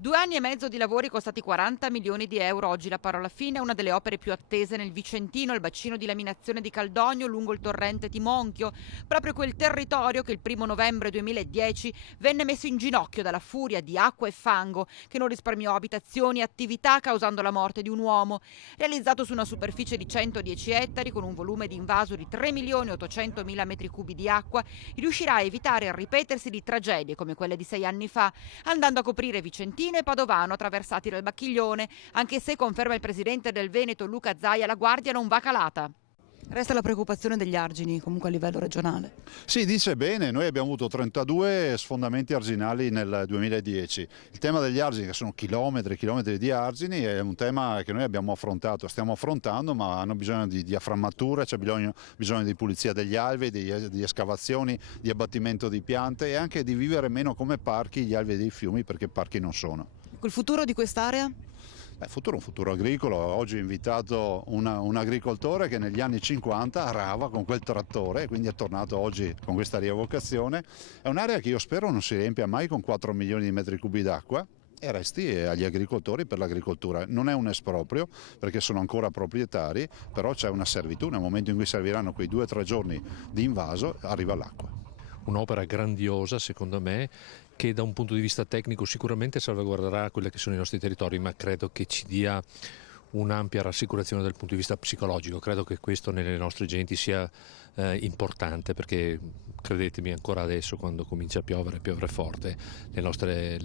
2 anni e mezzo di lavori costati 40 milioni di euro. Oggi la parola fine è una delle opere più attese nel Vicentino, il bacino di laminazione di Caldogno lungo il torrente Timonchio, proprio quel territorio che il 1° novembre 2010 venne messo in ginocchio dalla furia di acqua e fango che non risparmiò abitazioni e attività causando la morte di un uomo. Realizzato su una superficie di 110 ettari con un volume di invaso di 3 milioni e 800 mila metri cubi di acqua, riuscirà a evitare il ripetersi di tragedie come quelle di 6 anni fa, andando a coprire Vicentino e Padovano attraversati dal Bacchiglione, anche se, conferma il presidente del Veneto Luca Zaia, la guardia non va calata. Resta la preoccupazione degli argini, comunque a livello regionale. Sì, dice bene, noi abbiamo avuto 32 sfondamenti arginali nel 2010. Il tema degli argini, che sono chilometri e chilometri di argini, è un tema che noi abbiamo affrontato, stiamo affrontando, ma hanno bisogno di diaframmature, c'è bisogno di pulizia degli alvei, di escavazioni, di abbattimento di piante e anche di vivere meno come parchi gli alvei dei fiumi, perché parchi non sono. Il futuro di quest'area? Il futuro è un futuro agricolo. Oggi ho invitato un agricoltore che negli anni 50 arava con quel trattore e quindi è tornato oggi con questa rievocazione. È un'area che io spero non si riempia mai con 4 milioni di metri cubi d'acqua e resti agli agricoltori per l'agricoltura. Non è un esproprio perché sono ancora proprietari, però c'è una servitù. Nel momento in cui serviranno quei 2 o 3 giorni di invaso arriva l'acqua. Un'opera grandiosa, secondo me, che da un punto di vista tecnico sicuramente salvaguarderà quelli che sono i nostri territori, ma credo che ci dia un'ampia rassicurazione dal punto di vista psicologico. Credo che questo nelle nostre genti sia importante, perché credetemi, ancora adesso quando comincia a piovere forte, le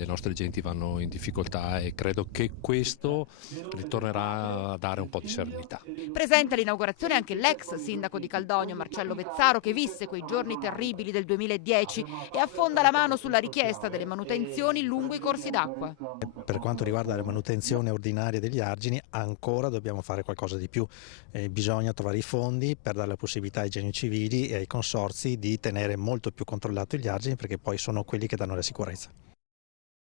nostre genti vanno in difficoltà e credo che questo ritornerà a dare un po' di serenità. Presente all'inaugurazione anche l'ex sindaco di Caldogno, Marcello Vezzaro, che visse quei giorni terribili del 2010 e affonda la mano sulla richiesta delle manutenzioni lungo i corsi d'acqua. Per quanto riguarda la manutenzione ordinaria degli argini, ancora dobbiamo fare qualcosa di più. Bisogna trovare i fondi per dare la possibilità ai geni civili e ai consorzi di tenere molto più controllati gli argini, perché poi sono quelli che danno la sicurezza.